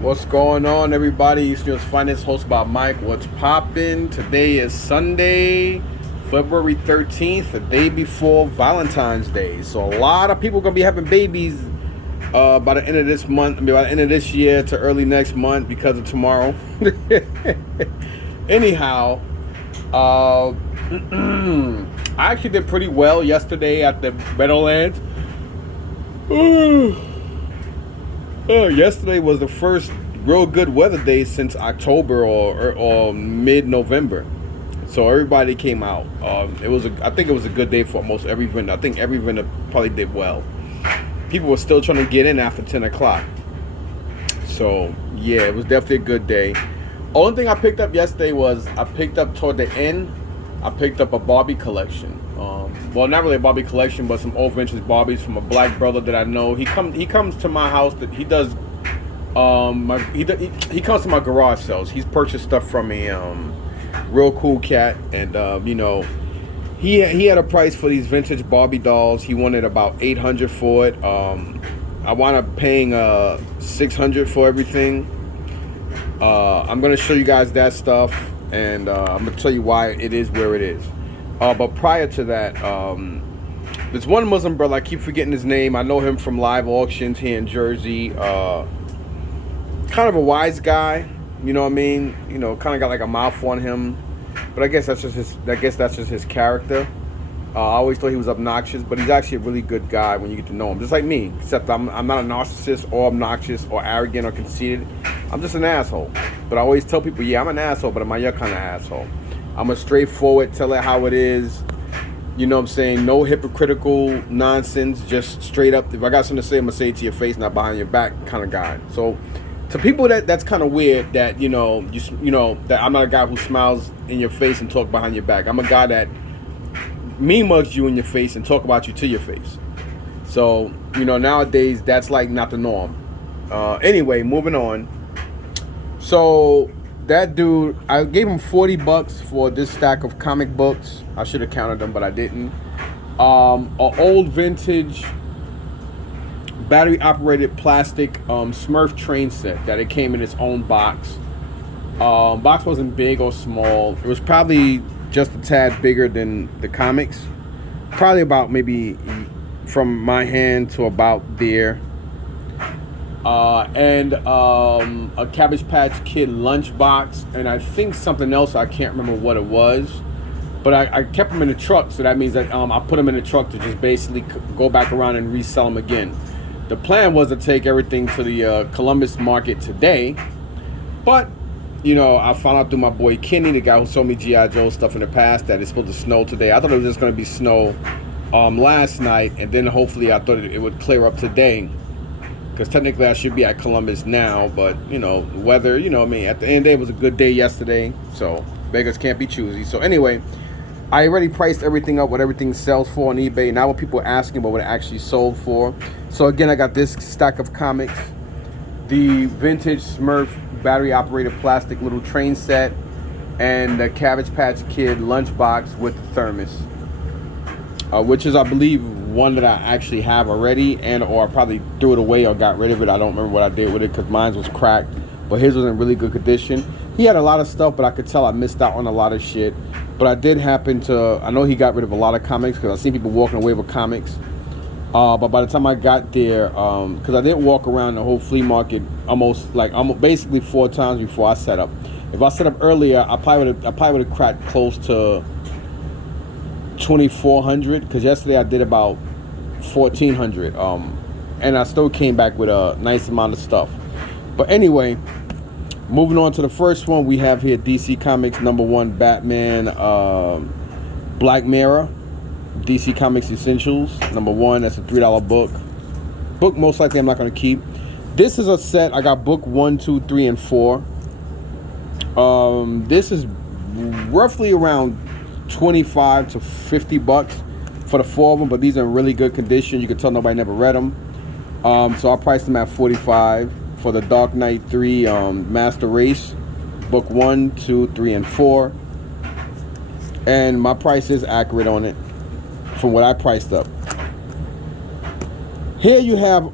What's going on, everybody? It's your finest host by Mike. What's poppin'? Today is Sunday, February 13th, the day before Valentine's Day. So a lot of people gonna be having babies by the end of this month. By the end of this year to early next month because of tomorrow. Anyhow, I actually did pretty well yesterday at the Meadowlands. Yesterday was the first real good weather day since October or mid-November, so everybody came out. I think it was a good day for almost every vendor. I think every vendor probably did well. People were still trying to get in after 10 o'clock, so yeah, it was definitely a good day. Only thing I picked up yesterday was I picked up toward the end. I picked up a Barbie collection. Well, not really a Barbie collection, but some old vintage Barbies from a black brother that I know. He comes to my house. That he does. He comes to my garage sales. He's purchased stuff from me. Real cool cat, and he had a price for these vintage Barbie dolls. He wanted about $800 for it. I wound up paying $600 for everything. I'm gonna show you guys that stuff, and I'm gonna tell you why it is where it is. But prior to that, there's one Muslim brother, I keep forgetting his name. I know him from live auctions here in Jersey. Kind of a wise guy, you know what I mean? You know, kind of got like a mouth on him. But I guess that's just his character. I always thought he was obnoxious, but he's actually a really good guy when you get to know him. Just like me, except I'm not a narcissist or obnoxious or arrogant or conceited. I'm just an asshole. But I always tell people, yeah, I'm an asshole, but I'm your kind of asshole. I'm a straightforward, tell it how it is. You know what I'm saying? No hypocritical nonsense, just straight up. If I got something to say, I'm going to say it to your face, not behind your back kind of guy. So to people that's kind of weird that, you know, that I'm not a guy who smiles in your face and talk behind your back. I'm a guy that me mugs you in your face and talk about you to your face. So, nowadays that's like not the norm. Anyway, moving on. So that dude, I gave him $40 for this stack of comic books. I should have counted them, but I didn't. An old vintage battery operated plastic Smurf train set that it came in its own box. Box wasn't big or small. It was probably just a tad bigger than the comics. Probably about maybe from my hand to about there. And a Cabbage Patch Kid lunchbox, and I think something else. I can't remember what it was, but I kept them in the truck, so that means that I put them in the truck to just basically go back around and resell them again. The plan was to take everything to the Columbus market today, but I found out through my boy Kenny, the guy who sold me G.I. Joe stuff in the past, that it's supposed to snow today. I thought it was just going to be snow last night, and then hopefully I thought it would clear up today. Because technically I should be at Columbus now, but, weather, at the end of the day, it was a good day yesterday, so beggars can't be choosy. So anyway, I already priced everything up, what everything sells for on eBay. Now what people are asking about what it actually sold for. So again, I got this stack of comics, the vintage Smurf battery-operated plastic little train set, and the Cabbage Patch Kid lunchbox with the thermos, which is, I believe, one that I actually have already, or I probably threw it away or got rid of it. I don't remember what I did with it because mine was cracked, but his was in really good condition. He had a lot of stuff, but I could tell I missed out on a lot of shit. But I did happen to, I know he got rid of a lot of comics because I've seen people walking away with comics. But by the time I got there, because I didn't walk around the whole flea market almost basically 4 times before I set up. If I set up earlier, I probably would have cracked close to 2,400, because yesterday I did about 1,400, and I still came back with a nice amount of stuff. But anyway, moving on to the first one, we have here DC Comics #1 Batman Black Mirror, DC Comics Essentials #1. That's a $3 book most likely I'm not going to keep. This is a set. I got book 1, 2, 3, and 4. This is roughly around $25 to $50 for the 4 of them, but these are in really good condition. You can tell nobody never read them. So I priced them at $45 for the Dark Knight 3 Master Race, book 1, 2, 3, and 4. And my price is accurate on it from what I priced up. Here you have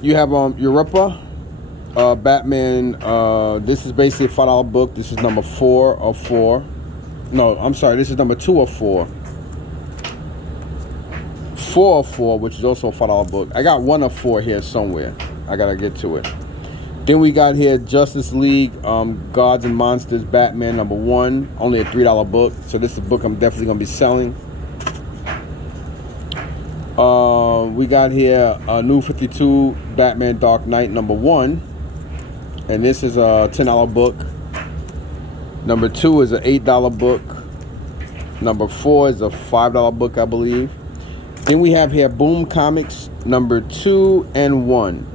Europa, Batman. This is basically a $5 book. This is number 4 of 4. No, I'm sorry. This is number 2 of 4. 4 of 4, which is also a $5 book. I got 1 of 4 here somewhere. I gotta get to it. Then we got here Justice League, Gods and Monsters, Batman number 1. Only a $3 book. So this is a book I'm definitely gonna be selling. We got here New 52, Batman Dark Knight number 1. And this is a $10 book. Number 2 is an $8 book. Number 4 is a $5 book, I believe. Then we have here Boom Comics number 2 and 1.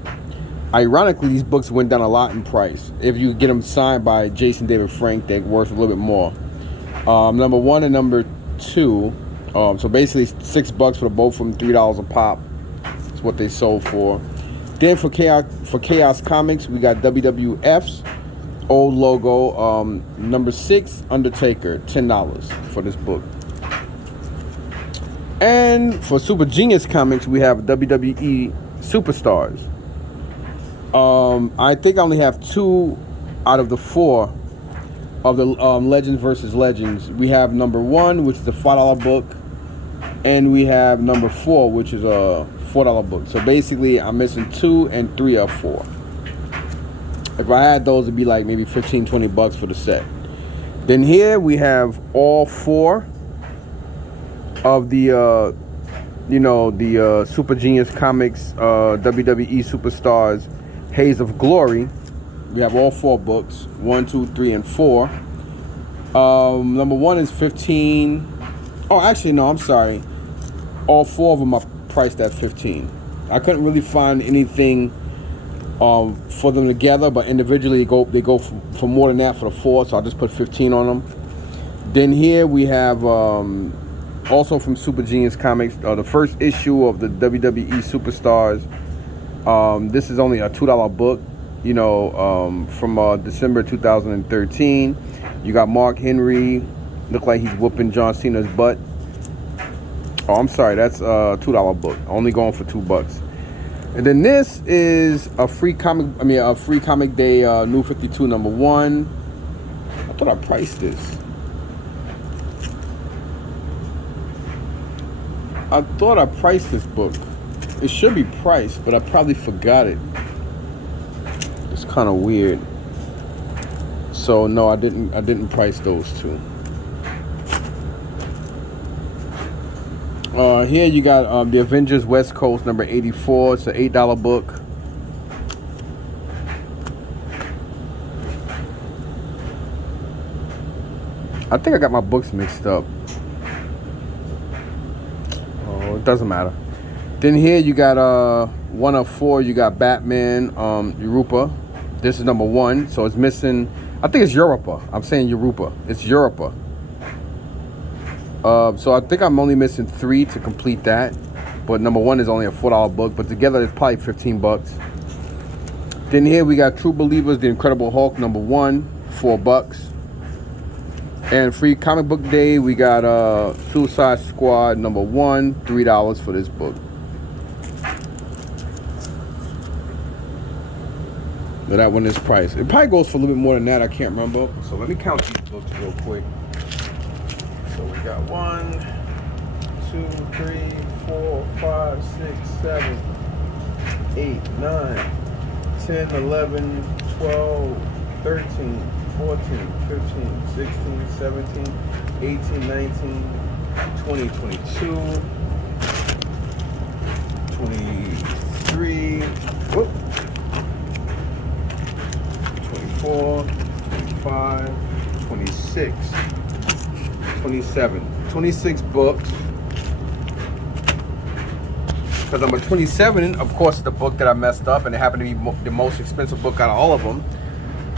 Ironically, these books went down a lot in price. If you get them signed by Jason David Frank, they're worth a little bit more. Number 1 and number 2. So basically $6 for the both of them, $3 a pop. That's what they sold for. Then for Chaos Comics, we got WWF's old logo. Number 6, Undertaker, $10 for this book. And for Super Genius Comics, we have WWE Superstars. I think I only have 2 out of the 4 of the Legends versus Legends. We have number 1, which is a $5 book, and we have number 4, which is a $4 book. So basically, I'm missing 2 and 3 of 4. If I had those, it'd be like maybe $15-20 for the set. Then here we have all 4 of the Super Genius Comics WWE Superstars Haze of Glory. We have all 4 books, 1, 2, 3, and 4. Number 1 is 15. Oh, actually, no, I'm sorry. All 4 of them are priced at 15. I couldn't really find anything for them together, but individually they go for more than that for the 4, so I'll just put 15 on them. Then here we have also from Super Genius Comics, the first issue of the WWE Superstars. This is only a $2 book, from December 2013. You got Mark Henry, look like he's whooping John Cena's butt. Oh, I'm sorry, that's a $2 book, only going for $2. And then this is a free comic day, New 52 number 1. I thought I priced this. I thought I priced this book. It should be priced, but I probably forgot it. It's kind of weird. So no, I didn't price those 2. Here you got the Avengers West Coast number 84. It's an $8 book. I think I got my books mixed up. Oh, it doesn't matter. Then here you got 1 of 4. You got Batman Europa. This is number 1, so it's missing. I think it's Europa. I'm saying Europa. It's Europa. So I think I'm only missing 3 to complete that. But number 1 is only a $4 book, but together it's probably $15. Then here we got True Believers, The Incredible Hulk, number 1, $4. And free comic book day, we got Suicide Squad, number 1, $3 for this book. Now that one is priced. It probably goes for a little bit more than that. I can't remember. So let me count these books real quick. So we got 1, 2, 3, 4, 5, 6, 7, 8, 9, 10, 11, 12, 13, 14, 15, 16, 17, 18, 19, 20, 22, 23, whoop. 24, 25, 26, 27, 26 books. Because number 27, of course, is the book that I messed up, and it happened to be the most expensive book out of all of them,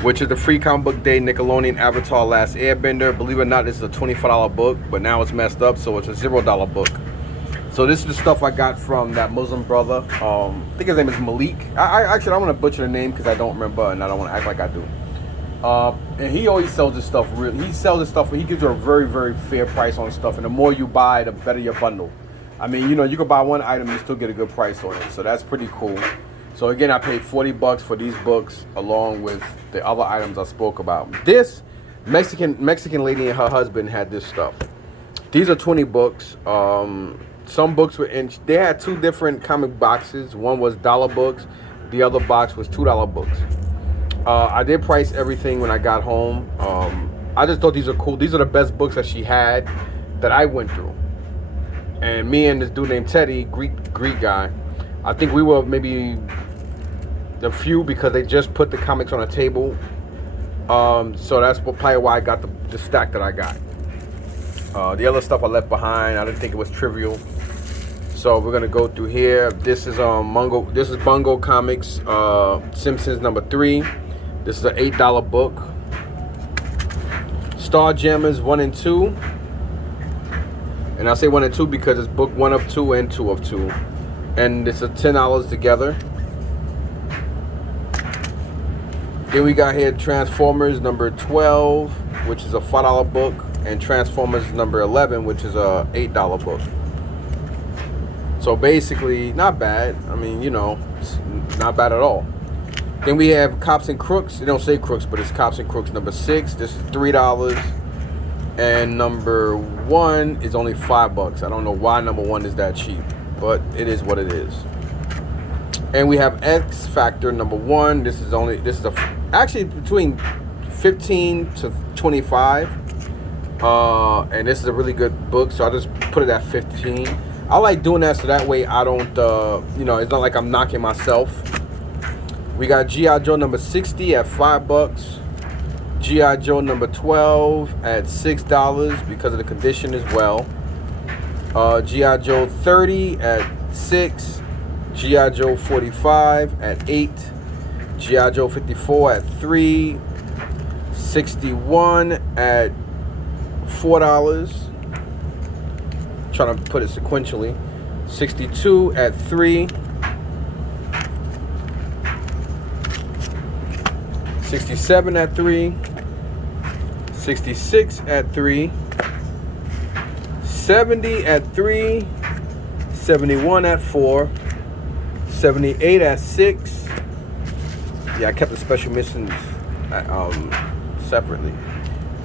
which is the free comic book day Nickelodeon Avatar Last Airbender. Believe it or not, this is a $25 book, but now it's messed up, so it's a $0 book. So this is the stuff I got from that Muslim brother. I think his name is Malik. I actually, I don't want to butcher the name because I don't remember and I don't want to act like I do. And he always sells this stuff he sells this stuff, he gives you a very, very fair price on stuff. And the more you buy, the better your bundle. I mean, you can buy one item and still get a good price on it. So that's pretty cool. So again, I paid $40 for these books along with the other items I spoke about. This Mexican lady and her husband had this stuff. These are 20 books. Some books were in. They had two different comic boxes. One was dollar books. The other box was $2 books. I did price everything when I got home. I just thought these are cool. These are the best books that she had that I went through. And me and this dude named Teddy, Greek guy, I think we were maybe the few because they just put the comics on a table. So that's probably why I got the stack that I got. The other stuff I left behind, I didn't think it was trivial. So we're gonna go through here. This is Bungo Comics, Simpsons #3. This is an $8 book. Star Jammers 1 and 2. And I say 1 and 2 because it's book 1 of 2 and 2 of 2. And it's $10 together. Then we got here Transformers #12, which is a $5 book, and Transformers #11, which is a $8 book. So basically, not bad. I mean, you know, it's not bad at all. Then we have Cops and Crooks. They don't say Crooks, but it's Cops and Crooks #6. This is $3. And #1 is only $5. I don't know why #1 is that cheap, but it is what it is. And we have X Factor #1. This is actually between 15 to 25. And this is a really good book, so I just put it at 15. I like doing that so that way I don't, you know, it's not like I'm knocking myself. We got G.I. Joe #60 at $5. G.I. Joe #12 at $6 because of the condition as well. G.I. Joe 30 at $6. G.I. Joe 45 at $8. G.I. Joe 54 at $3. 61 at $4. Trying to put it sequentially. 62 at $3. 67 at $3. 66 at $3. 70 at $3. 71 at $4. 78 at $6. Yeah, I kept the special missions separately.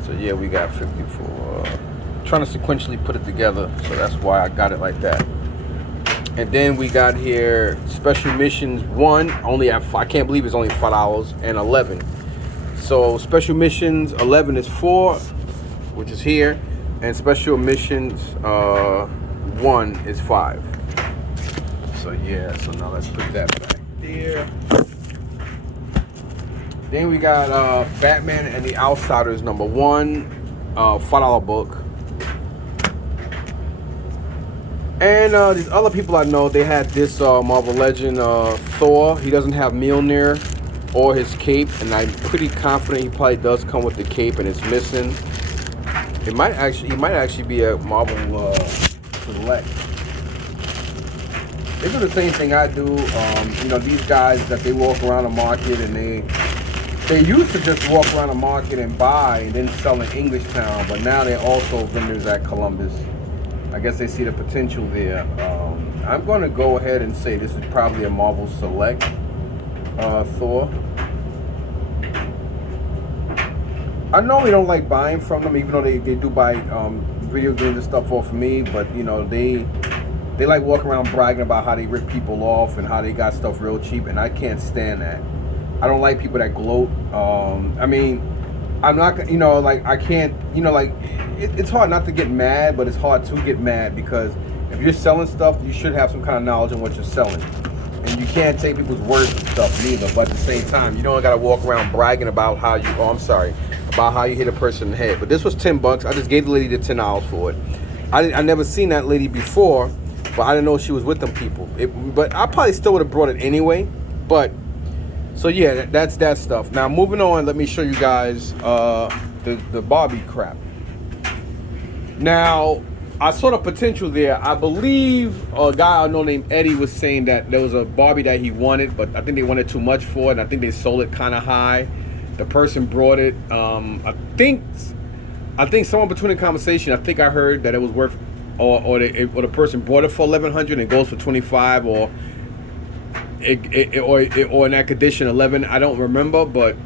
So yeah, we got 54. Trying to sequentially put it together, so that's why I got it like that. And then we got here Special Missions 1, only at I can't believe it's only $5, and 11. So Special Missions 11 is 4, which is here, and Special Missions 1 is 5. So yeah, so now let's put that back there. Then we got Batman and the Outsiders #1, $5 book. And these other people I know, they had this Marvel Legend Thor. He doesn't have Mjolnir or his cape, and I'm pretty confident he probably does come with the cape, and it's missing. He might actually be a Marvel Select. They do the same thing I do. You know, these guys that they walk around the market and they used to just walk around the market and buy and then sell in English Town, but now they're also vendors at Columbus. I guess they see the potential there. I'm going to go ahead and say this is probably a Marvel Select Thor. I normally don't like buying from them, even though they do buy video games and stuff off me, but you know, they like walking around bragging about how they rip people off and how they got stuff real cheap, and I can't stand that. I don't like people that gloat. I mean, I'm not, you know, like I can't, you know, like it's hard not to get mad, but it's hard to get mad because if you're selling stuff, you should have some kind of knowledge on what you're selling. And you can't take people's words and stuff neither, but at the same time, you don't gotta walk around bragging about how you, about how you hit a person in the head. But this was $10. I just gave the lady the $10 for it. I never seen that lady before, but I didn't know she was with them people. But I probably still would have brought it anyway. But so yeah, that's that stuff. Now moving on, let me show you guys the Barbie crap. Now I saw the potential there. I believe a guy I know named Eddie was saying that there was a Barbie that he wanted, but I think they wanted too much for it, and I think they sold it kind of high. The person brought it. I think someone between the conversation, I think I heard that it was worth, or the person brought it for $1,100 and it goes for $25, or or in that condition 11. I don't remember, but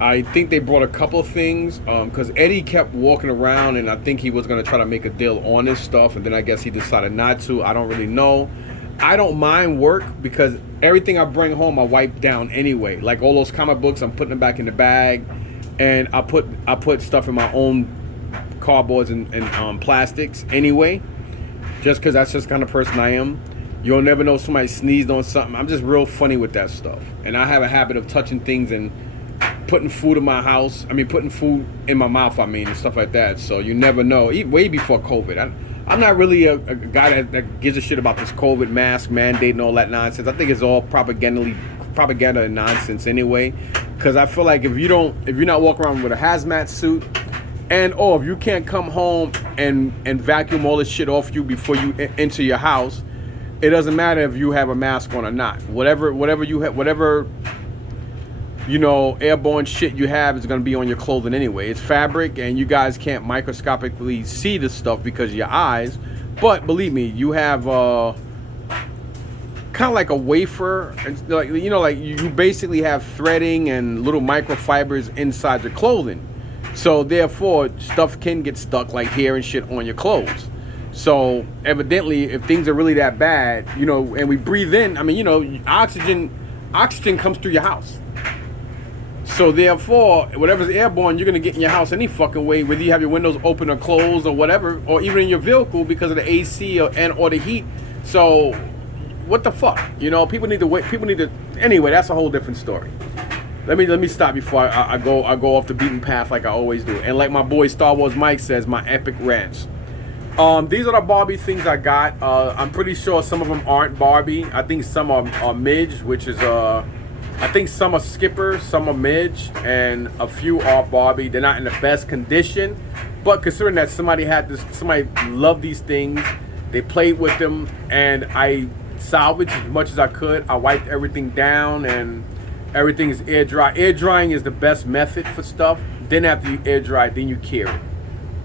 I think they brought a couple of things because Eddie kept walking around, and I think he was going to try to make a deal on this stuff, and then I guess he decided not to. I don't really know. I don't mind work because everything I bring home I wipe down anyway. Like all those comic books, I'm putting them back in the bag, and I put stuff in my own cardboards and plastics anyway, just because that's just the kind of person I am. You'll never know somebody sneezed on something. I'm just real funny with that stuff, and I have a habit of touching things and putting food in my house. I mean, putting food in my mouth. I mean, and stuff like that. So you never know. Way before COVID, I'm not really a guy that gives a shit about this COVID mask mandate and all that nonsense. I think it's all propaganda and nonsense anyway. Because I feel like if you're not walking around with a hazmat suit, and if you can't come home and vacuum all this shit off you before you enter your house, it doesn't matter if you have a mask on or not. Whatever you have, whatever airborne shit you have is going to be on your clothing anyway. It's fabric, and you guys can't microscopically see this stuff because of your eyes. But believe me, you have kind of like a wafer, and like you basically have threading and little microfibers inside your clothing. So therefore, stuff can get stuck like hair and shit on your clothes. So evidently, if things are really that bad, and we breathe in, I mean, oxygen comes through your house. So therefore, whatever's airborne, you're gonna get in your house any fucking way, whether you have your windows open or closed or whatever, or even in your vehicle because of the AC or the heat. So what the fuck? People need to wait. People need to. Anyway, that's a whole different story. Let me stop before I go off the beaten path like I always do. And like my boy Star Wars Mike says, my epic rants. These are the Barbie things I got. I'm pretty sure some of them aren't Barbie. I think some are Midge, which is I think some are Skipper, some are Midge, and a few are Barbie. They're not in the best condition, but considering that somebody loved these things, they played with them, and I salvaged as much as I could. I wiped everything down, and everything is air dry. Air drying is the best method for stuff. Then after you air dry, then you cure it,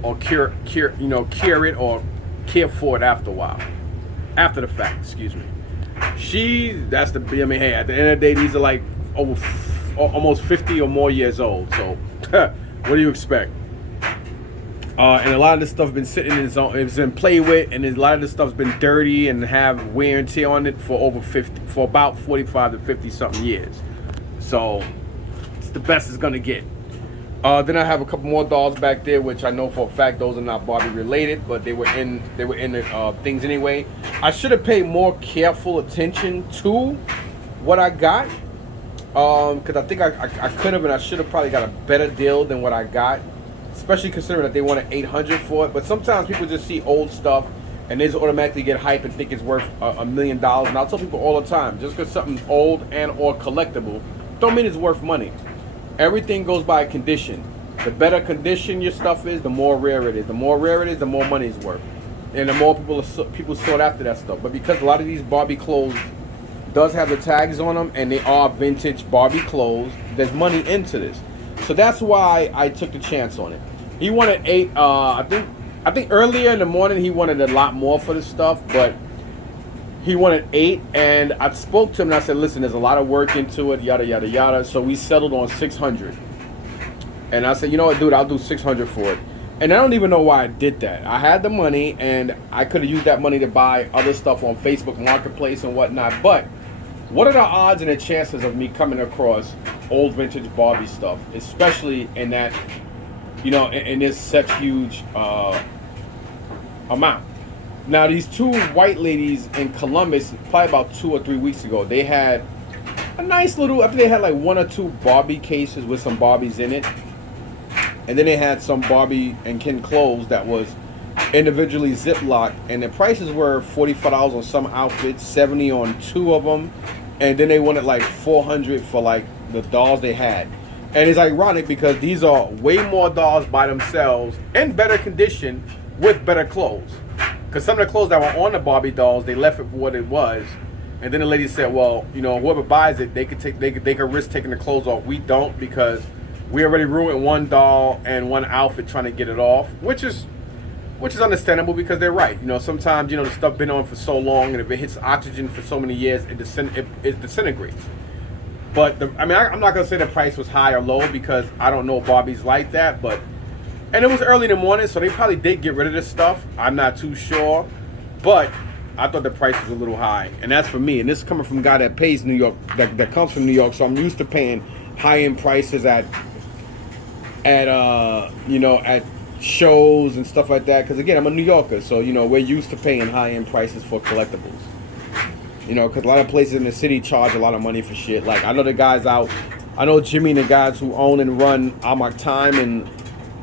or cure it, or care for it after a while, after the fact. Excuse me. Hey, at the end of the day, these are like almost 50 or more years old. So, what do you expect? And a lot of this stuff been sitting in it's been played with, and a lot of this stuff's been dirty and have wear and tear on it for about 45 to 50 something years. So, it's the best it's gonna get. Then I have a couple more dolls back there, which I know for a fact those are not Barbie related, but they were in the things anyway. I should have paid more careful attention to what I got, because I think I could have, and I should have probably got a better deal than what I got, especially considering that they wanted $800 for it. But sometimes people just see old stuff and they just automatically get hype and think it's worth $1 million. And I'll tell people all the time, just because something's old and or collectible, don't mean it's worth money. Everything goes by condition. The better condition your stuff is, the more rare it is. The more rare it is, the more money it's worth. And the more people sought after that stuff. But because a lot of these Barbie clothes does have the tags on them, and they are vintage Barbie clothes, there's money into this. So that's why I took the chance on it. He wanted 8. I think earlier in the morning he wanted a lot more for this stuff, but he wanted 8, and I spoke to him and I said, listen, there's a lot of work into it, yada, yada, yada. So we settled on 600. And I said, you know what, dude, I'll do 600 for it. And I don't even know why I did that. I had the money, and I could have used that money to buy other stuff on Facebook Marketplace and whatnot. But what are the odds and the chances of me coming across old vintage Barbie stuff, especially in that, in this such huge amount? Now, these 2 white ladies in Columbus, probably about 2 or 3 weeks ago, they had a nice little, I think they had like 1 or 2 Barbie cases with some Barbies in it. And then they had some Barbie and Ken clothes that was individually Ziplocked, and the prices were $45 on some outfits, $70 on 2 of them, and then they wanted like $400 for like the dolls they had. And it's ironic because these are way more dolls by themselves in better condition with better clothes. Because some of the clothes that were on the Barbie dolls, they left it for what it was, and then the lady said, "Well, whoever buys it, they could risk taking the clothes off. We don't, because we already ruined 1 doll and 1 outfit trying to get it off." Which is which is understandable because they're right. You know, sometimes, you know, the stuff been on for so long, and if it hits oxygen for so many years, it disintegrates. But I mean, I'm not gonna say the price was high or low because I don't know Barbies like that. But and it was early in the morning, so they probably did get rid of this stuff. I'm not too sure, but I thought the price was a little high, and that's for me. And this is coming from a guy that pays New York, that comes from New York, so I'm used to paying high-end prices at you know, at shows and stuff like that. Because again, I'm a New Yorker, so you know, we're used to paying high-end prices for collectibles. You know, because a lot of places in the city charge a lot of money for shit. Like, I know the guys out, I know Jimmy and the guys who own and run Amok Time in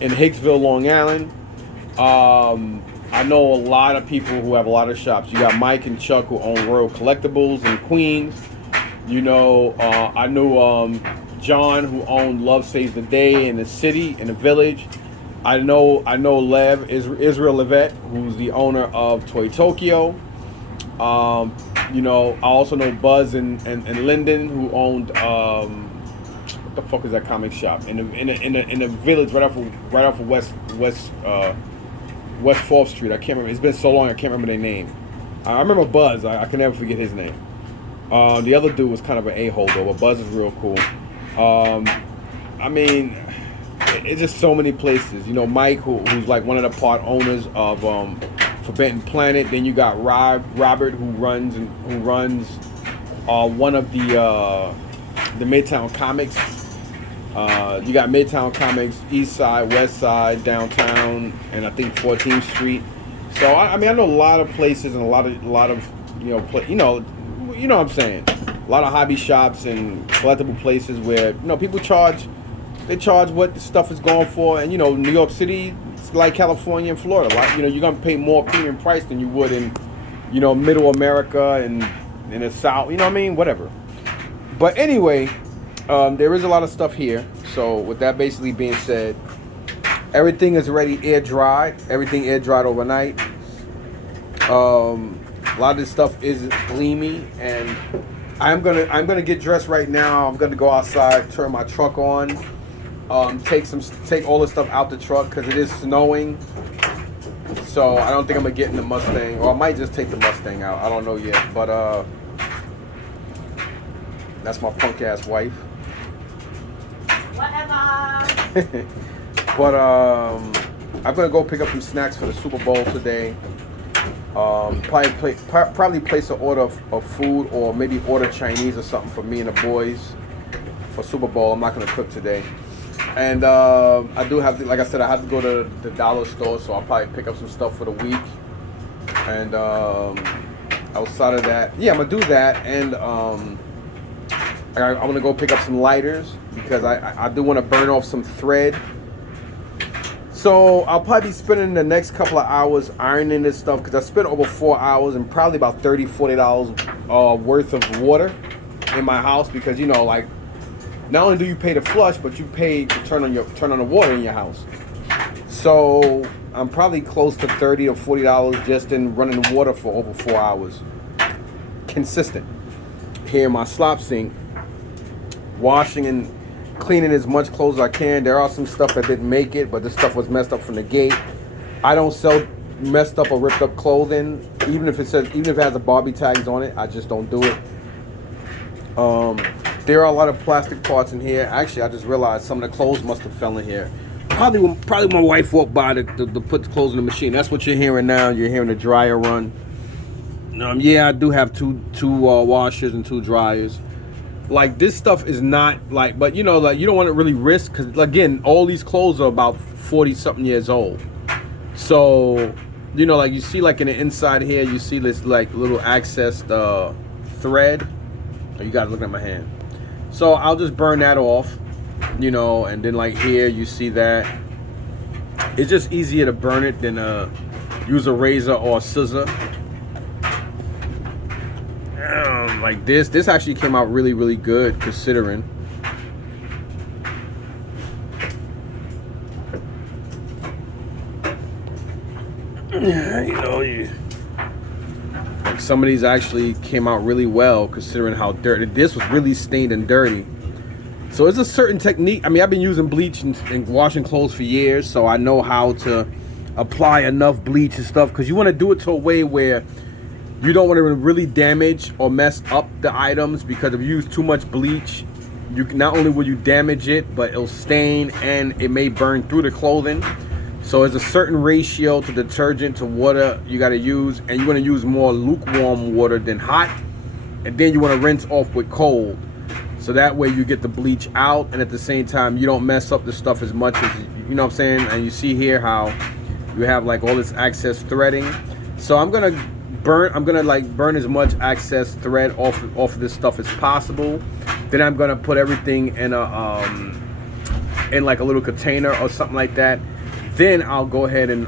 Hicksville, Long Island. I know a lot of people who have a lot of shops. You got Mike and Chuck who own Royal Collectibles in Queens. You know, I knew John who owned Love Saves the Day in the city, in the village. I know Lev, Israel Levette, who's the owner of Toy Tokyo. You know, I also know Buzz and Lyndon, who owned what the fuck is that comic shop in the village right off of West 4th Street. I can't remember. It's been so long I can't remember their name. I remember Buzz. I can never forget his name. The other dude was kind of an a-hole though, but Buzz is real cool. I mean, it's just so many places. You know, Mike, who's like one of the part owners of Forbidden Planet. Then you got Robert, who runs one of the Midtown Comics. You got Midtown Comics, East Side, West Side, downtown, and I think 14th Street. So I mean, I know a lot of places and a lot of you know what I'm saying. A lot of hobby shops and collectible places where, you know, people charge what the stuff is going for. And, you know, New York City, it's like California and Florida. Like, you know, you're going to pay more premium price than you would in, you know, middle America and in the South, you know what I mean? Whatever. But anyway, there is a lot of stuff here. So with that basically being said, everything is already air dried. Everything air dried overnight. A lot of this stuff is gleamy, and I'm gonna get dressed right now. I'm gonna go outside, turn my truck on, take all the stuff out the truck because it is snowing. So I don't think I'm gonna get in the Mustang, or I might just take the Mustang out. I don't know yet, but that's my punk ass wife. Whatever. But I'm gonna go pick up some snacks for the Super Bowl today. Probably place an order of food, or maybe order Chinese or something for me and the boys for Super Bowl. I'm not gonna cook today, and I do have to, like I said, I have to go to the dollar store, so I'll probably pick up some stuff for the week. And outside of that, yeah, I'm gonna do that, and I'm gonna go pick up some lighters because I do want to burn off some thread. So I'll probably be spending the next couple of hours ironing this stuff because I spent over 4 hours and probably about $30-$40 worth of water in my house because, you know, like, not only do you pay to flush, but you pay to turn on the water in your house. So I'm probably close to $30 or $40 just in running the water for over 4 hours. Consistent. Here in my slop sink, washing and cleaning as much clothes as I can. There are some stuff that didn't make it, but this stuff was messed up from the gate. I don't sell messed up or ripped up clothing, even if it has the Barbie tags on it. I just don't do it. There are a lot of plastic parts in here. Actually, I just realized some of the clothes must have fell in here. Probably my wife walked by to put the clothes in the machine. That's what you're hearing now. You're hearing the dryer run. Yeah, I do have two washers and 2 dryers. Like, this stuff is not like, but you know, like, you don't want to really risk because, again, all these clothes are about 40 something years old. So, you know, like, you see, like, in the inside here, you see this like little accessed thread. Oh, you guys looking at my hand. So I'll just burn that off, you know, and then like here you see that it's just easier to burn it than use a razor or a scissor. Like this actually came out really, really good considering. You know, like some of these actually came out really well considering how dirty. This was really stained and dirty. So it's a certain technique. I mean, I've been using bleach and washing clothes for years, so I know how to apply enough bleach and stuff, because you want to do it to a way where you don't want to really damage or mess up the items, because if you use too much bleach, you not only will you damage it, but it'll stain and it may burn through the clothing. So there's a certain ratio to detergent to water you got to use, and you want to use more lukewarm water than hot, and then you want to rinse off with cold, so that way you get the bleach out, and at the same time you don't mess up the stuff as much as, you know what I'm saying. And you see here how you have like all this excess threading. So I'm gonna burn as much excess thread off of this stuff as possible. Then I'm gonna put everything in like a little container or something like that. Then I'll go ahead and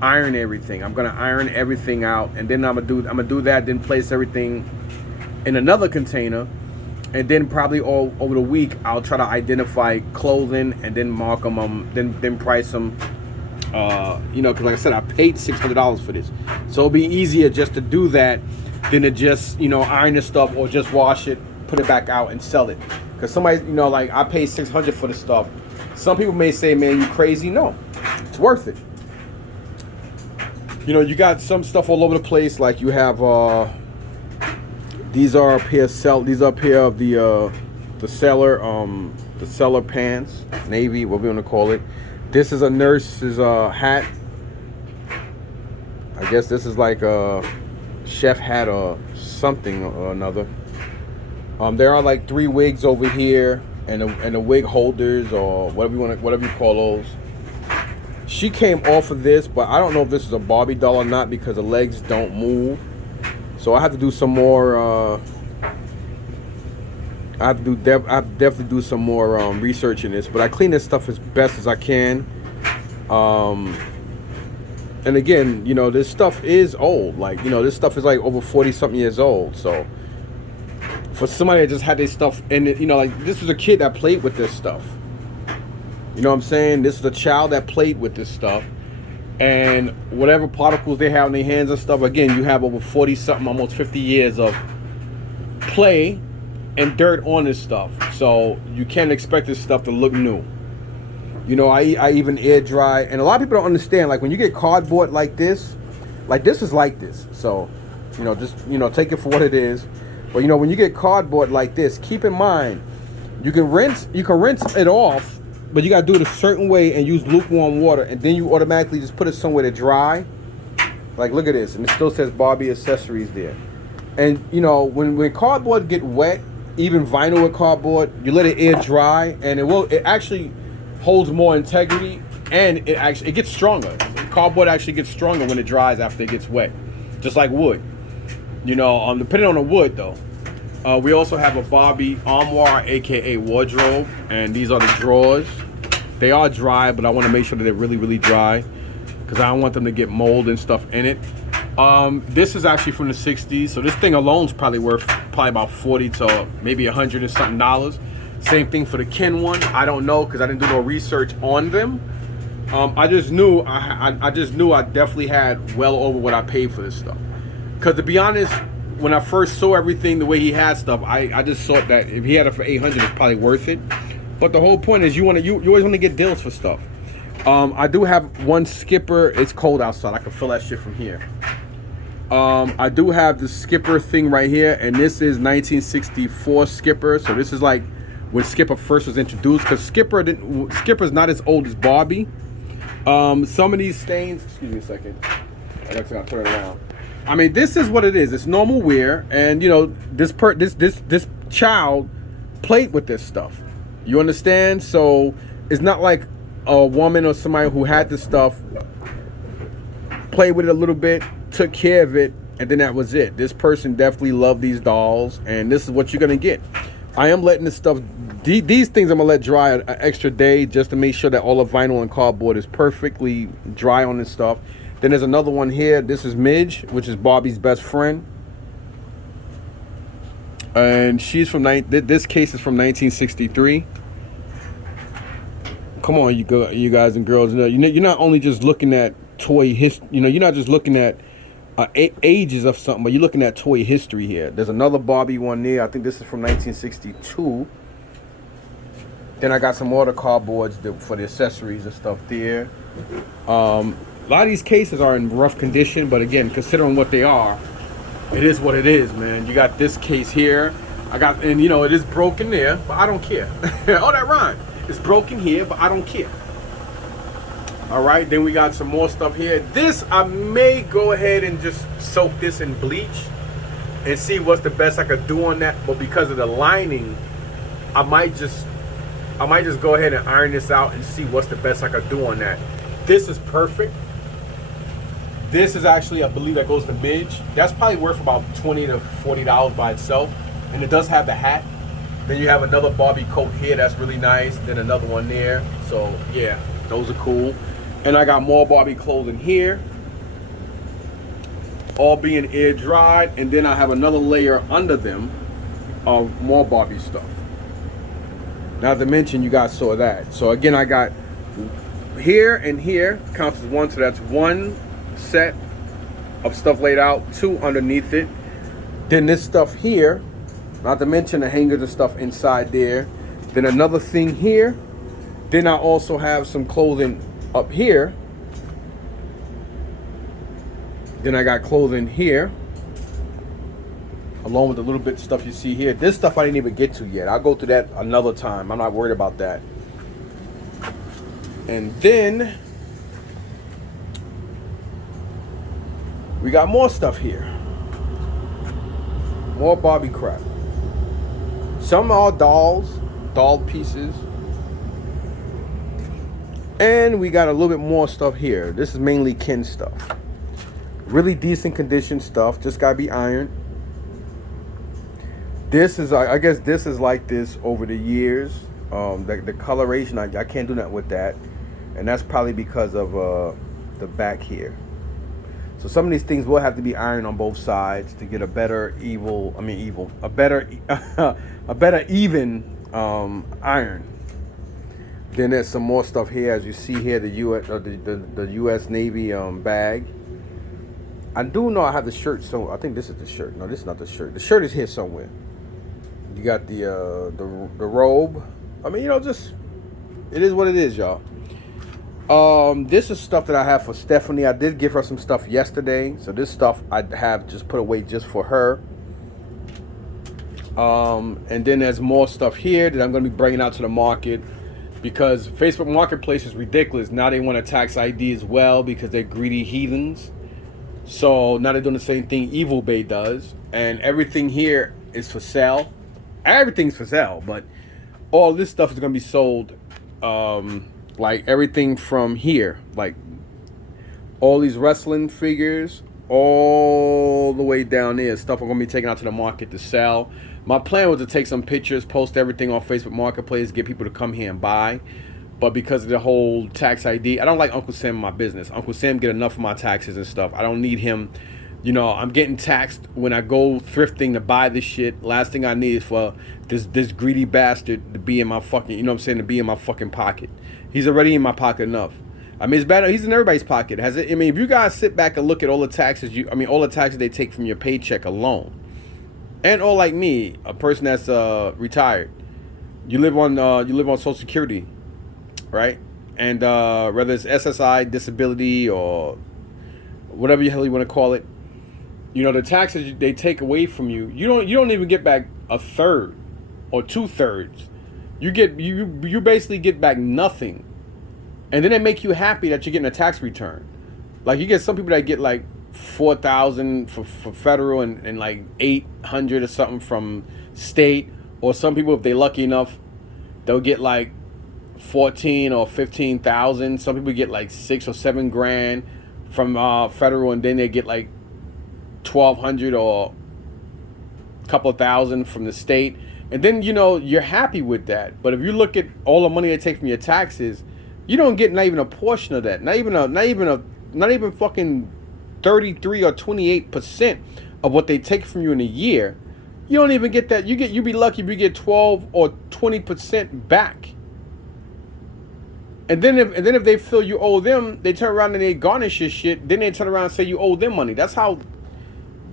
iron everything. I'm gonna iron everything out, and then I'm gonna do that. Then place everything in another container, and then probably all over the week I'll try to identify clothing and then mark them, then price them. You know, because like I said, I paid $600 for this, so it'll be easier just to do that than to just, you know, iron this stuff or just wash it, put it back out and sell it. Because somebody, you know, like I paid $600 for this stuff. Some people may say, man, you crazy. No, it's worth it. You know, you got some stuff all over the place. Like you have these are a pair of the seller pants, navy, what we want to call it. This is a nurse's hat. I guess this is like a chef hat or something or another. There are like 3 wigs over here, and the wig holders, or whatever you call those. She came off of this, but I don't know if this is a Barbie doll or not, because the legs don't move. So I have to do some more. I have to definitely do some more research in this. But I clean this stuff as best as I can. And again, you know, this stuff is old. Like, you know, this stuff is like over 40-something years old. So for somebody that just had this stuff, and you know, like this was a kid that played with this stuff. You know what I'm saying? This is a child that played with this stuff. And whatever particles they have in their hands and stuff, again, you have over 40-something, almost 50 years of play and dirt on this stuff. So you can't expect this stuff to look new. You know, I even air dry. And a lot of people don't understand, like when you get cardboard like this is like this. So, you know, just, you know, take it for what it is. But, you know, when you get cardboard like this, keep in mind, you can rinse it off, but you got to do it a certain way and use lukewarm water, and then you automatically just put it somewhere to dry. Like, look at this, and it still says Barbie accessories there. And, you know, when cardboard get wet, even vinyl with cardboard, you let it air dry, and it actually holds more integrity, and it gets stronger. Cardboard actually gets stronger when it dries after it gets wet, just like wood. You know, depending on the wood, though. We also have a Barbie armoire, aka wardrobe, and these are the drawers. They are dry, but I want to make sure that they're really, really dry, because I don't want them to get mold and stuff in it. This is actually from the 60s, so this thing alone is probably worth about 40 to maybe 100 and something dollars. Same thing for the Ken one. I don't know, because I didn't do no research on them. I just knew I definitely had well over what I paid for this stuff. Because to be honest, when I first saw everything the way he had stuff, I just thought that if he had it for 800, it's probably worth it. But the whole point is you always want to get deals for stuff. I do have one skipper. It's cold outside. I can feel that shit from here. I do have the skipper thing right here, and this is 1964 skipper. So this is like when Skipper first was introduced, because Skipper's not as old as Barbie. Some of these stains, excuse me a second. I guess I gotta turn it around. I mean, this is what it is. It's normal wear, and you know, this child played with this stuff. You understand? So it's not like a woman or somebody who had this stuff, played with it a little bit, took care of it, and then that was it. This person definitely loved these dolls, and this is what you're gonna get. I am letting this stuff, these things I'm gonna let dry an extra day, just to make sure that all the vinyl and cardboard is perfectly dry on this stuff. Then there's another one here. This is Midge, which is Barbie's best friend. And she's from, this case is from 1963. Come on, you guys and girls. You're not only just looking at toy history. You know, you're not just looking at ages of something, but you're looking at toy history here. There's another Barbie one there. I think this is from 1962. Then I got some more cardboards for the accessories and stuff there. A lot of these cases are in rough condition, but again, considering what they are, it is what it is, man. You got this case here. And it is broken there, but I don't care. Oh, that rhyme. It's broken here, but I don't care. All right, then we got some more stuff here. This, I may go ahead and just soak this in bleach and see what's the best I could do on that. But because of the lining, I might just go ahead and iron this out and see what's the best I could do on that. This is perfect. This is actually, I believe, that goes to Midge. That's probably worth about $20 to $40 by itself. And it does have the hat. Then you have another Barbie coat here that's really nice. Then another one there. So yeah, those are cool. And I got more Barbie clothing here, all being air dried. And then I have another layer under them of more Barbie stuff. Not to mention, you guys saw that. So again, I got here and here counts as one. So that's one set of stuff laid out, two underneath it. Then this stuff here, not to mention the hangers and stuff inside there. Then another thing here. Then I also have some clothing up here. Then I got clothing here, along with the little bit of stuff you see here. This stuff I didn't even get to yet. I'll go through that another time. I'm not worried about that. And then we got more stuff here. More Barbie crap. Some are dolls, doll pieces. And we got a little bit more stuff here. This is mainly Ken stuff. Really decent condition stuff. Just gotta be ironed. This is, I guess this is like this over the years. The coloration, I can't do that with that. And that's probably because of the back here. So some of these things will have to be ironed on both sides to get a better a better even iron. Then there's some more stuff here, as you see here, the U.S. Navy bag. I do know I have the shirt, so I think this is the shirt. No, this is not the shirt. The shirt is here somewhere. You got the robe. I mean, just it is what it is, y'all. This is stuff that I have for Stephanie. I did give her some stuff yesterday, so this stuff I have just put away just for her. And then there's more stuff here that I'm going to be bringing out to the market because Facebook Marketplace is ridiculous. Now they want a tax ID as well because they're greedy heathens. So now they're doing the same thing Evil Bay does, and everything here is for sale. Everything's for sale, but all this stuff is going to be sold. Like everything from here, like all these wrestling figures, all the way down there, stuff I'm gonna be taking out to the market to sell. My plan was to take some pictures, post everything on Facebook Marketplace, get people to come here and buy. But because of the whole tax ID, I don't like Uncle Sam in my business. Uncle Sam get enough of my taxes and stuff. I don't need him. I'm getting taxed when I go thrifting to buy this shit. Last thing I need is for this greedy bastard to be in my fucking, to be in my fucking pocket. He's already in my pocket enough. I mean, it's better. He's in everybody's pocket. If you guys sit back and look at all the taxes, all the taxes they take from your paycheck alone, and all like me, a person that's retired, you live on Social Security, right? And whether it's SSI, disability, or whatever the hell you want to call it, the taxes they take away from you, you don't even get back a third or 2/3. You basically get back nothing. And then they make you happy that you're getting a tax return. Like you get some people that get like $4,000 for federal and like $800 or something from state, or some people, if they're lucky enough, they'll get like 14 or 15,000. Some people get like 6 or 7 grand from federal, and then they get like 1,200 or a couple of thousand from the state. And then you're happy with that. But if you look at all the money they take from your taxes, you don't get not even a portion of that. Not even fucking 33 or 28% of what they take from you in a year. You don't even get that. You'd be lucky if you get 12 or 20% back. And then if they feel you owe them, they turn around and they garnish your shit. Then they turn around and say you owe them money. That's how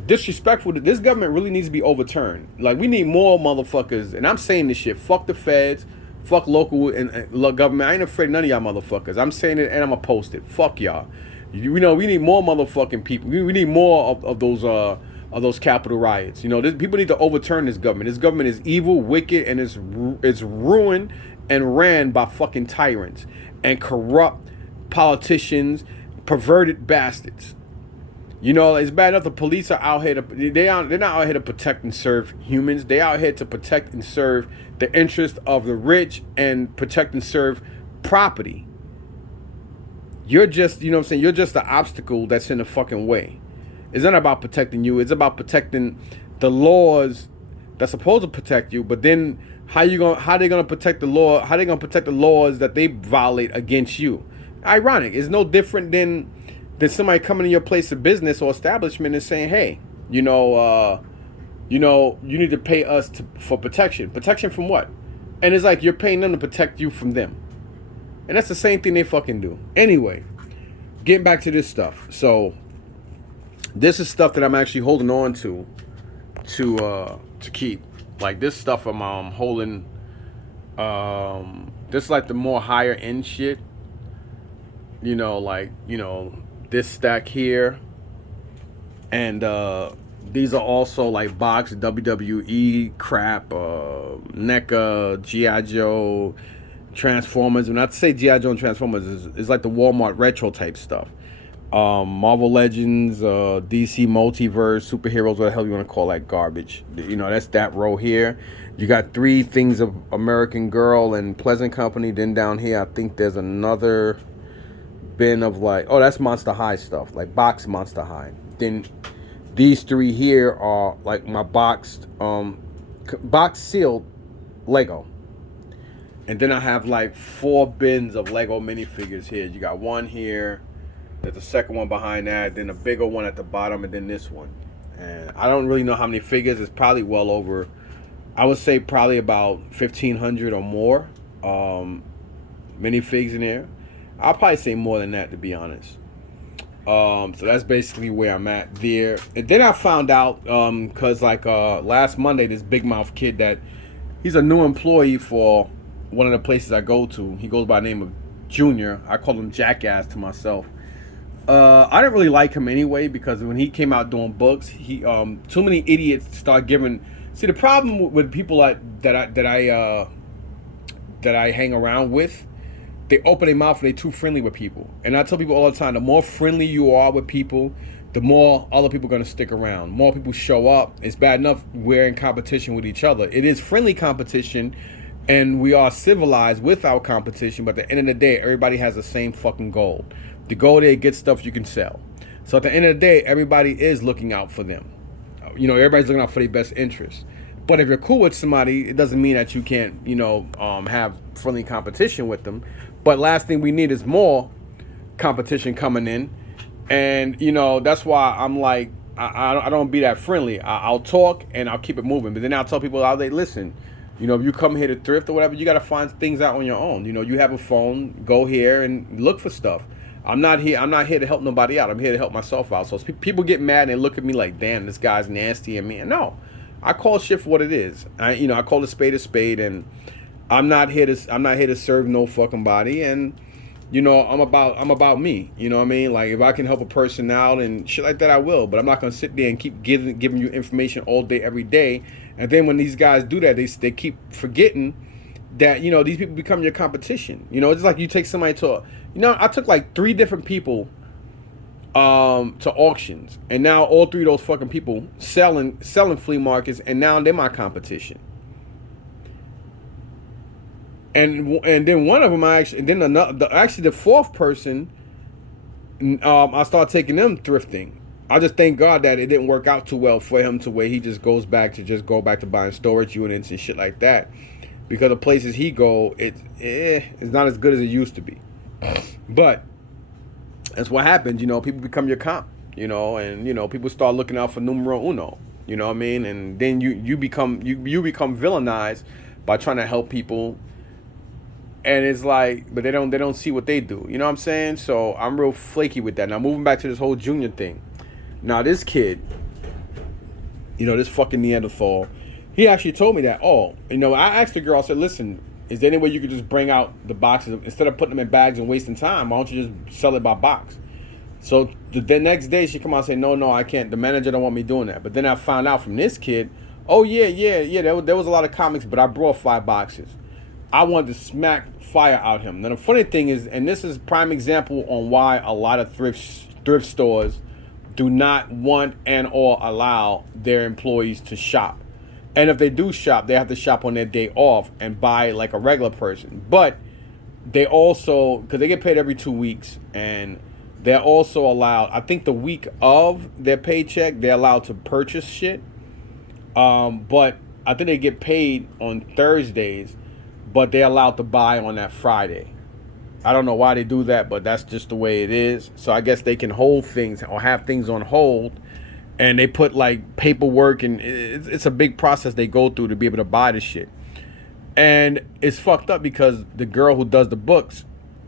disrespectful. This government really needs to be overturned. Like, we need more motherfuckers. And I'm saying this shit. Fuck the feds. Fuck local and government. I ain't afraid of none of y'all motherfuckers. I'm saying it and I'm gonna post it. Fuck y'all. We know we need more motherfucking people. We need more of those Capitol riots. People need to overturn this government. This government is evil, wicked, and it's ruined and ran by fucking tyrants and corrupt politicians, perverted bastards. It's bad enough the police are out here they're not out here to protect and serve humans. They out here to protect and serve the interest of the rich and protect and serve property. You're just, what I'm saying, you're just the obstacle that's in the fucking way. It's not about protecting you. It's about protecting the laws that's supposed to protect you. But then how they gonna protect the law? How they gonna protect the laws that they violate against you? Ironic. It's no different than somebody coming to your place of business or establishment and saying, hey, you need to pay us for protection. Protection from what? And it's like you're paying them to protect you from them. And that's the same thing they fucking do. Anyway, getting back to this stuff. So this is stuff that I'm actually holding on to keep. Like this stuff I'm holding. This is like the more higher end shit. This stack here. And these are also like box WWE crap, NECA, G.I. Joe, Transformers. When I say G.I. Joe and Transformers, it's like the Walmart retro type stuff. Marvel Legends, DC Multiverse, superheroes, what the hell you want to call that garbage. That's that row here. You got 3 things of American Girl and Pleasant Company. Then down here, I think there's another bin of that's Monster High stuff, like box Monster High. Then these 3 here are like my box sealed Lego. And then I have like 4 bins of Lego minifigures here. You got one here. There's a second one behind that. Then a bigger one at the bottom. And then this one. And I don't really know how many figures. It's probably well over, I would say probably about 1,500 or more minifigs in there. I'll probably say more than that, to be honest. So that's basically where I'm at there. And then I found out, because last Monday, this big mouth kid that he's a new employee for one of the places I go to. He goes by the name of Junior. I call him Jackass to myself. I didn't really like him anyway, because when he came out doing books, he too many idiots start giving. See, the problem with people that I hang around with, they open their mouth and they're too friendly with people. And I tell people all the time, the more friendly you are with people, the more other people are going to stick around. More people show up. It's bad enough we're in competition with each other. It is friendly competition, and we are civilized with our competition. But at the end of the day, everybody has the same fucking goal. The goal there, get stuff you can sell. So at the end of the day, everybody is looking out for them. Everybody's looking out for their best interests. But if you're cool with somebody, it doesn't mean that you can't, have friendly competition with them. But last thing we need is more competition coming in. And, that's why I'm like, I don't be that friendly. I'll talk and I'll keep it moving. But then I'll tell people, listen, if you come here to thrift or whatever, you got to find things out on your own. You have a phone, go here and look for stuff. I'm not here to help nobody out. I'm here to help myself out. So people get mad and they look at me like, damn, this guy's nasty and me. And no, I call shit for what it is. I call a spade, and I'm not here to serve no fucking body. And I'm about me. You know what I mean? Like, if I can help a person out and shit like that, I will. But I'm not gonna sit there and keep giving you information all day, every day. And then when these guys do that, they keep forgetting that these people become your competition. It's just like you take somebody to I took like 3 different people to auctions, and now all 3 of those fucking people selling flea markets, and now they're my competition. And then one of them the 4th person, I started taking them thrifting. I just thank God that it didn't work out too well for him to where he just goes back to buying storage units and shit like that, because the places he go, it's not as good as it used to be. But that's what happens, people become your comp, and people start looking out for numero uno, you know what I mean? And then you become villainized by trying to help people. And it's like, but they don't see what they do, you know what I'm saying? So I'm real flaky with that. Now moving back to this whole Junior thing. Now this kid, this fucking Neanderthal, he actually told me that, I asked the girl, I said, listen, is there any way you could just bring out the boxes instead of putting them in bags and wasting time? Why don't you just sell it by box? So the next day she come out and say, no, I can't. The manager don't want me doing that. But then I found out from this kid, oh yeah. There was a lot of comics, but I brought 5 boxes. I wanted to smack fire out him. Now the funny thing is, and this is prime example on why a lot of thrift stores do not want and or allow their employees to shop. And if they do shop, they have to shop on their day off and buy like a regular person. But they also, because they get paid every 2 weeks, and they're also allowed, I think the week of their paycheck, they're allowed to purchase shit. But I think they get paid on Thursdays, but they're allowed to buy on that Friday. I don't know why they do that, but that's just the way it is. So I guess they can hold things or have things on hold, and they put like paperwork, and it's a big process they go through to be able to buy the shit. And it's fucked up because the girl who does the books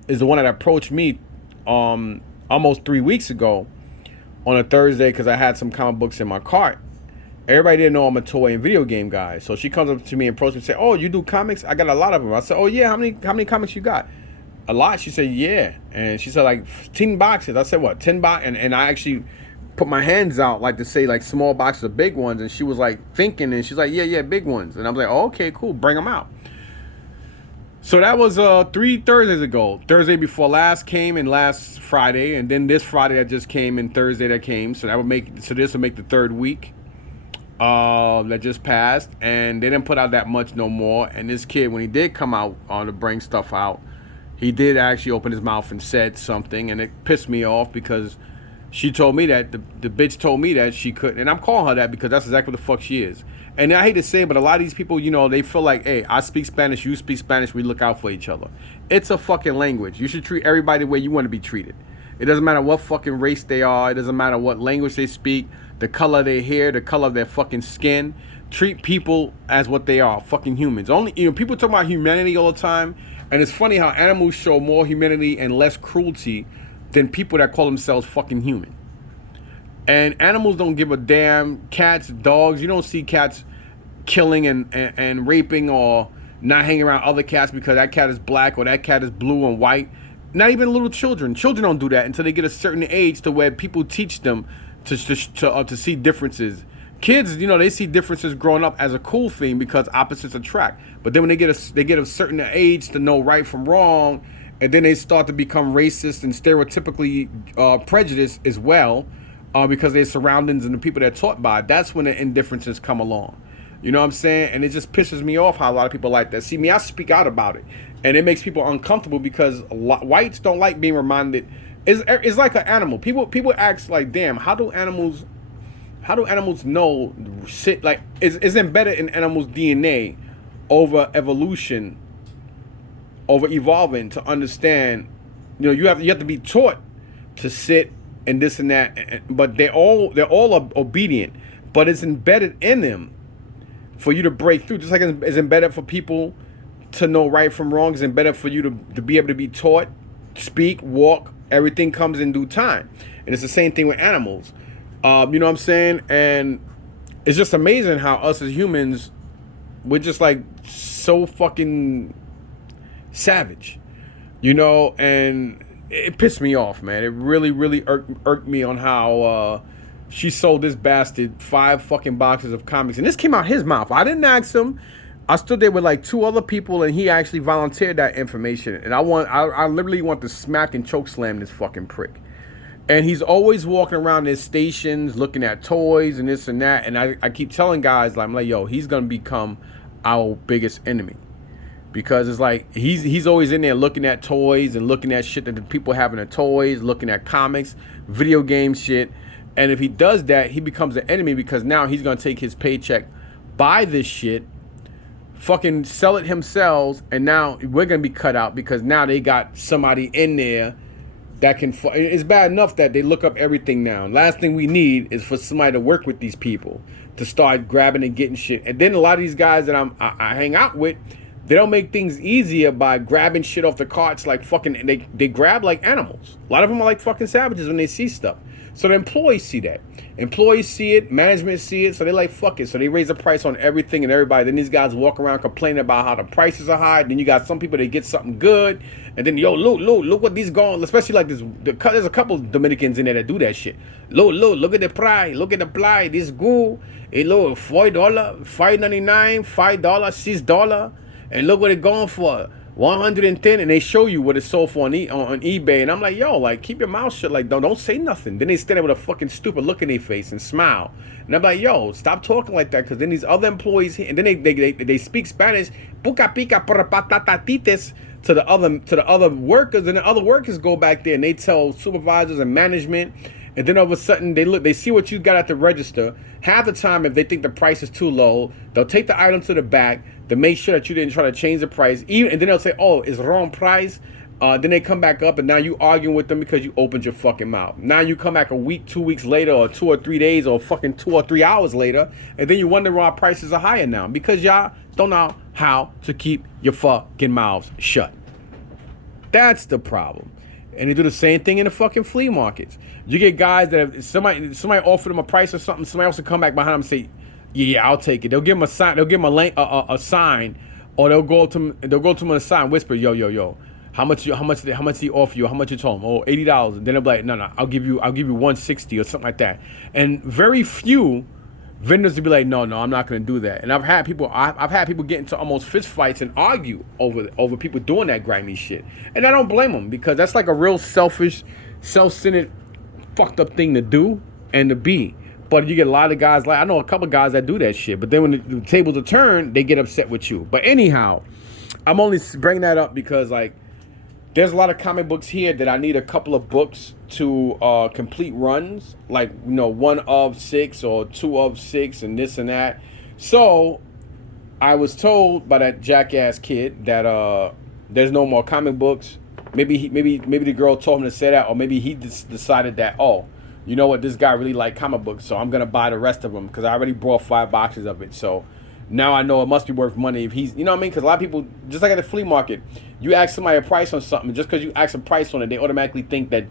is the one that approached me almost 3 weeks ago on a Thursday because I had some comic books in my cart. Everybody didn't know I'm a toy and video game guy. So she comes up to me and approaches me and says, oh, you do comics? I got a lot of them. I said, oh yeah, how many comics you got? A lot. She said, yeah. And she said like 10 boxes. I said, what, 10 boxes? And I actually put my hands out like to say like small boxes of big ones. And she was like thinking, and she's like, yeah, big ones. And I was like, oh, okay, cool, bring them out. So that was 3 Thursdays ago. Thursday before last came, and last Friday, and then this Friday that just came, and Thursday that came. So this will make the 3rd week that just passed, and they didn't put out that much no more. And this kid, when he did come out to bring stuff out, he did actually open his mouth and said something, and it pissed me off because she told me that the bitch told me that she couldn't, and I'm calling her that because that's exactly what the fuck she is. And I hate to say it, but a lot of these people, you know, they feel like, hey, I speak Spanish, you speak Spanish, we look out for each other. It's a fucking language. You should treat everybody the way you want to be treated. It doesn't matter what fucking race they are. It doesn't matter what language they speak, the color of their hair, the color of their fucking skin. Treat people as what they are, fucking humans. Only, you know, people talk about humanity all the time, and it's funny how animals show more humanity and less cruelty than people that call themselves fucking human. And animals don't give a damn. Cats, dogs, you don't see cats killing and raping or not hanging around other cats because that cat is black or that cat is blue and white. Not even little children. Children don't do that until they get a certain age to where people teach them to see differences. Kids, you know, they see differences growing up as a cool thing because opposites attract. But then when they get a certain age to know right from wrong, and then they start to become racist and stereotypically prejudiced as well, because their surroundings and the people they're taught by, that's when the indifferences come along. You know what I'm saying? And it just pisses me off how a lot of people like that. See, me, I speak out about it, and it makes people uncomfortable because whites don't like being reminded. It's like an animal. People ask like, damn, how do animals know shit? Like, it's embedded in animals' DNA over evolution, over evolving to understand. You know, you have to be taught to sit and this and that, but they're all obedient, but it's embedded in them for you to break through. Just like it's embedded for people to know right from wrong, it's embedded for you to be able to be taught, speak, walk. Everything comes in due time, and it's the same thing with animals. You know what I'm saying? And it's just amazing how us as humans, we're just like so fucking savage, you know. And it pissed me off, man. It really irked me on how she sold this bastard 5 fucking boxes of comics, and this came out his mouth. I didn't ask him. I stood there with like 2 other people, and he actually volunteered that information. And I literally want to smack and choke slam this fucking prick. And he's always walking around his stations looking at toys and this and that. And I keep telling guys, like, I'm like, yo, he's gonna become our biggest enemy. Because it's like he's always in there looking at toys and looking at shit that the people have in their toys, looking at comics, video game shit. And if he does that, he becomes an enemy because now he's gonna take his paycheck, buy this shit, fucking sell it himself, and now we're gonna be cut out because now they got somebody in there that can. It's bad enough that they look up everything now. Last thing we need is for somebody to work with these people to start grabbing and getting shit. And then a lot of these guys that I hang out with, They don't make things easier by grabbing shit off the carts like fucking. They grab like animals. A lot of them are like fucking savages when they see stuff. So the employees see that. Employees see it. Management see it. So they like, fuck it. So they raise the price on everything and everybody. Then these guys walk around complaining about how the prices are high. Then you got some people that get something good. And then, yo, look what these going. Especially like this. There's a couple Dominicans in there that do that shit. Look at the price. Look at the price. This good. It look $4, $5.99, $5, $6. And look what it going for. 110, and they show you what it's sold for on eBay, and I'm like, yo, like, keep your mouth shut, like, don't say nothing. Then they stand there with a fucking stupid look in their face and smile, and I'm like, yo, stop talking like that, because then these other employees here, and then they speak Spanish, puca pica para patatites to the other workers, and the other workers go back there and they tell supervisors and management, and then all of a sudden they see what you got at the register. Half the time, if they think the price is too low, they'll take the item to the back to make sure that you didn't try to change the price. And then they'll say, oh, it's wrong price. Then they come back up, and now you arguing with them because you opened your fucking mouth. Now you come back a week, 2 weeks later, or 2 or 3 days, or fucking 2 or 3 hours later, and then you wonder why prices are higher now, because y'all don't know how to keep your fucking mouths shut. That's the problem. And they do the same thing in the fucking flea markets. You get guys that have, somebody offer them a price or something, somebody else will come back behind them and say, yeah, I'll take it. They'll give them a sign. They'll give them a sign, or they'll go to them on a sign, whisper, yo, how much he offer you? How much you told him? Oh, $80. And then they'll be like, no, I'll give you 160 or something like that. And very few vendors will be like, no, I'm not going to do that. And I've had people get into almost fist fights and argue over people doing that grimy shit. And I don't blame them, because that's like a real selfish, self-centered, fucked up thing to do and to be. But you get a lot of guys, like, I know a couple of guys that do that shit, but then when the tables are turned, they get upset with you. But anyhow, I'm only bringing that up because, like, there's a lot of comic books here that I need a couple of books to complete runs, like, 1 of 6 or 2 of 6 and this and that. So I was told by that jackass kid that there's no more comic books. Maybe the girl told him to say that, or maybe he just decided that, oh, you know what, this guy really like comic books, so I'm gonna buy the rest of them, because I already bought 5 boxes of it. So now I know it must be worth money if he's, you know what I mean? Because a lot of people, just like at the flea market, you ask somebody a price on something, just because you ask a price on it, they automatically think that,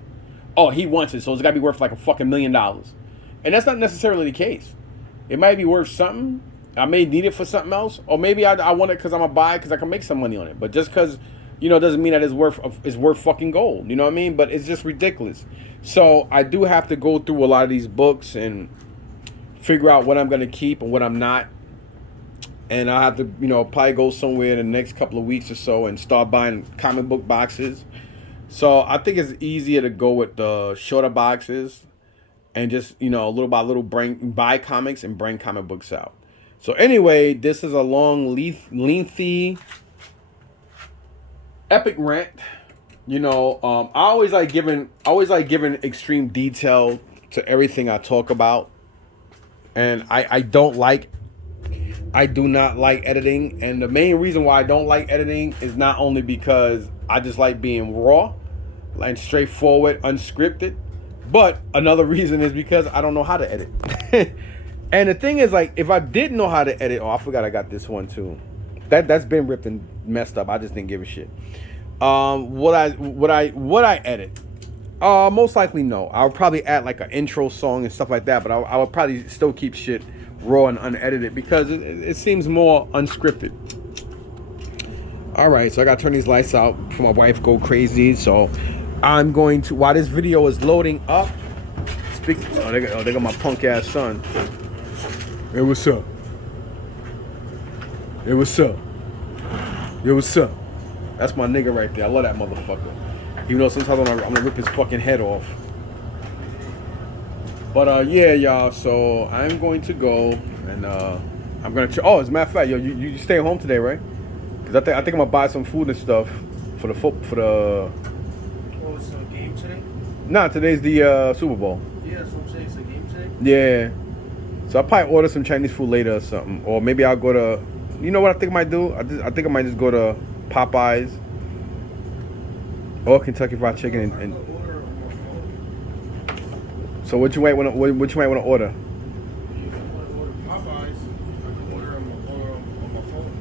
oh, he wants it, so it's gotta be worth like a fucking $1 million. And that's not necessarily the case. It might be worth something. I may need it for something else, or maybe I want it because I'm gonna buy it because I can make some money on it. But just because, doesn't mean that it's worth fucking gold. You know what I mean? But it's just ridiculous. So I do have to go through a lot of these books and figure out what I'm gonna keep and what I'm not. And I'll have to, probably go somewhere in the next couple of weeks or so and start buying comic book boxes. So I think it's easier to go with the shorter boxes and just, little by little buy comics and bring comic books out. So anyway, this is a long, lengthy, epic rant. I always like giving extreme detail to everything I talk about. And I do not like editing. And the main reason why I don't like editing is not only because I just like being raw and straightforward, unscripted, but another reason is because I don't know how to edit. And the thing is, like, if I did know how to edit, I forgot I got this one too. That's been ripped and messed up. I just didn't give a shit. Would I edit? Most likely no. I would probably add like an intro song and stuff like that, but I would probably still keep shit raw and unedited because it seems more unscripted. All right, so I gotta turn these lights out before my wife go crazy. So I'm going to, while this video is loading up, they got my punk ass son. Hey, what's up? Hey, what's up? Yo, what's up? That's my nigga right there. I love that motherfucker. Even though sometimes I'm gonna rip his fucking head off. But yeah, y'all. So I'm going to go and I'm gonna. Oh, as a matter of fact, yo, you staying home today, right? Cause I think I'm gonna buy some food and stuff for the. Oh, it's a game today? Nah, today's the Super Bowl. Yeah, that's what I'm saying. It's a game today. Yeah. So I'll probably order some Chinese food later or something, or maybe I'll go to. You know what I think I might do? I think I might just go to Popeyes or Kentucky Fried Chicken and so what you might want to order? If you want to order Popeyes, I can order on my phone.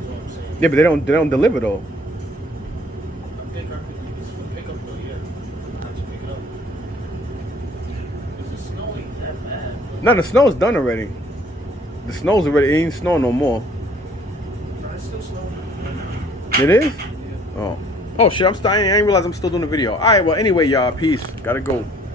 That's what I'm saying. Yeah, but they don't deliver though. I think I could use for pickup though, yeah. I have to pick it up. Because the snow ain't that bad. No, the snow's done already. The snow's already, it ain't snowing no more. No, it's still snowing. It is? Yeah. Oh. Oh shit, I ain't realize I'm still doing the video. Alright, well anyway, y'all, peace. Gotta go.